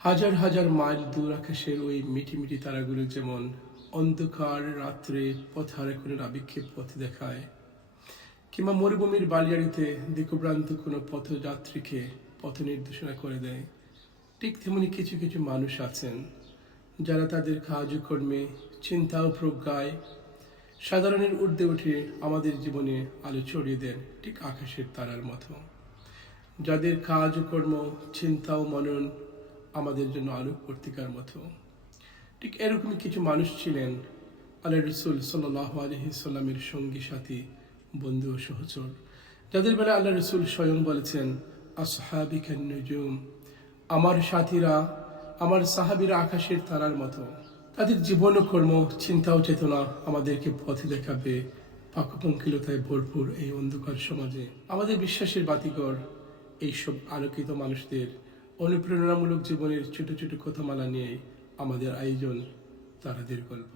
হাজার হাজার মাইল দূর আকাশের ওই মিটি মিটি তারাগুলো যেমন অন্ধকার রাত্রে পথারে কোনো আবিক্ষেপ পথ দেখায়, কিংবা মরুভূমির বালিয়াড়িতে দিকভ্রান্ত কোনো পথযাত্রীকে পথ নির্দেশনা করে দেয়। ঠিক তেমনি কিছু কিছু মানুষ আছেন যারা তাদের কাজকর্মে চিন্তা ও প্রজ্ঞায় সাধারণের ঊর্ধ্বে উঠে আমাদের জীবনে আলো ছড়িয়ে দেন ঠিক আকাশের তারার মতো। যাদের কাজকর্ম চিন্তা ও মনন আমাদের জন্য আলোক পত্রিকার মতো। ঠিক এরকমই কিছু মানুষ ছিলেন আল্লাহ রসুল সাল্লাহ আলহি সাল্লামের সঙ্গী, সাথী, বন্ধু ও সহচর। যাদের বেলা আল্লাহ রসুল স্বয়ং বলেছেন আসহাবিকান নজুম আমার সাথীরা, আমার সাহাবিরা আকাশের তারার মতো। তাদের জীবন ও কর্ম, চিন্তা ও চেতনা আমাদেরকে পথে দেখাবে। পাকপঙ্কিলতায় ভরপুর এই অন্ধকার সমাজে। আমাদের বিশ্বাসের বাতিকর এইসব আলোকিত মানুষদের অনুপ্রেরণামূলক জীবনের ছোট ছোট কথামালা নিয়ে আমাদের আয়োজন তারাদের গল্প।